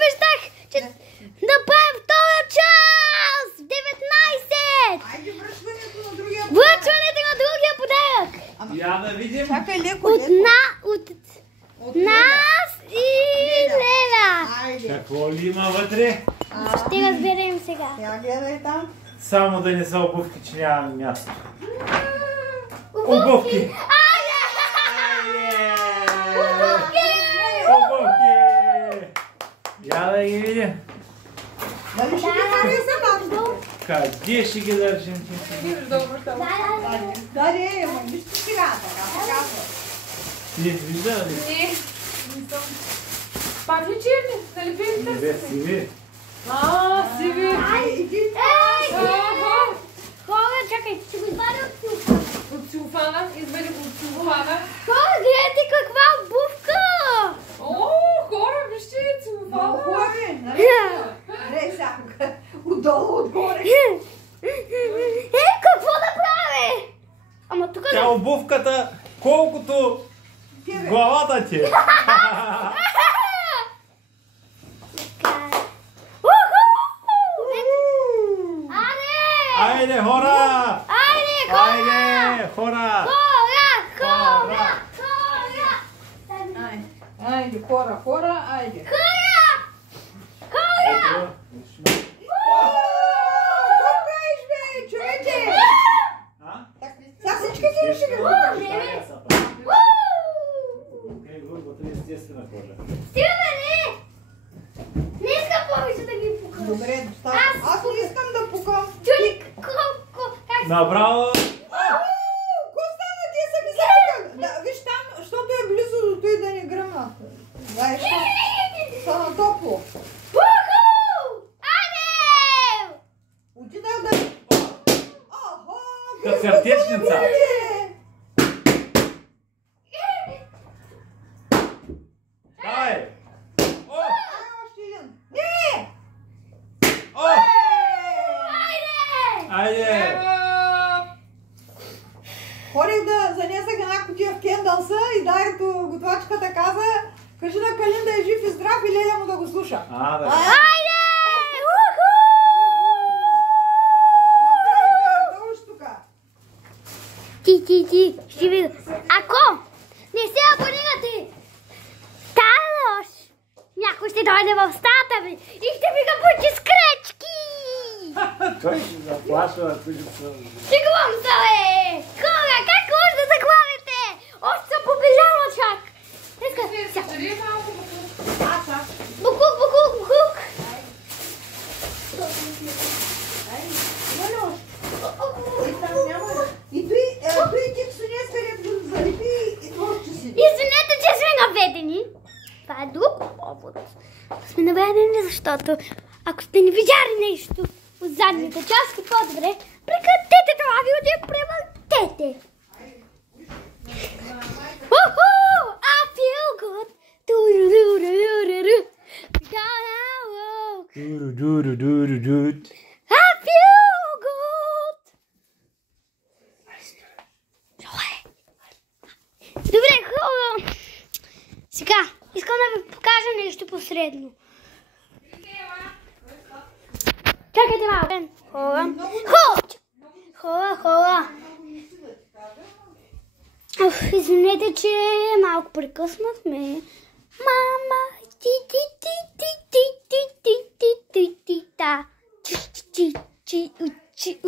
обещах, че да правим втора част! 19! Айде връчването на другия подарък. Връчването на другия подарък! Я да видим. Чакай леко, От леко. нас и Леля! Айде. Какво ли има вътре? Ще разберем сега. Я гледай там. Само да не са обувки, че нямаме място. Обувки! Айде! Обувки! Я да ги видим. Дали ще ги хареса там? Къде ще ги държим? Дали, ама вижте сега, така. Не вижда ли? Не, не съм. Пак ли черни? Нали пием Две търсите? сиви. Сиви. Иди. Хора, чакай, ще го извадя от целофана. От целофана, извади го от целофана. Хора, гледайте каква обувка! О, хора, вижте Много целофана. хубави, нали? Гледай сега, отдолу, отгоре. Какво да прави? Ама тук Тя обувката, колкото главата ти е. Айде, хора! Айде, хора! Айде, хора, айде. Ето, Какво правиш, бе, човече? а? Сега всички ти ще ги бъдат. Окей, грубата е естествена кожа. Не искам повече да ги пукам. Добре, достатъчно. Аз не искам да пукам. Чули, как Направо. Какво стана? Те са ми сега. Да, виж там, защото е близо до той да не гръмна. Знаеш, стана топло. Отидах да... Охо! Като сърдечница. Давай! О! Още един. Не! О! Айде! Ходих да занесах една кутия в Кендълса и дайрето готвачката каза, кажи на Калин да е жив и здрав и Леля му да го слуша. Да. Ти, ще видя. Ако не се абонирате тази нощ, някой ще дойде в стаята ви и ще ви гъбучи с кречки! Той ще заплашва, ако ще се... Шегувам се, бе! Хора, как може да заглавите? Още съм побежала чак! Дали малко Букук! И той тиксо днес където го залепи и това ще си. Извинете, че сме наведени. Това е друг повод. Сме наведени, защото ако сте не видяли нещо от задните части, по-добре прекратете това видео и превъртете. I feel good. I feel good. Добре, хубаво. Сега, искам да ви покажа нещо посредно. Чакайте малко. Хора. Извинете, че малко прекъснахме. Мама, ти-ти-ти-ти-ти-ти-ти-ти-ти-та. Чи-чи-чи-чи-чи-чи.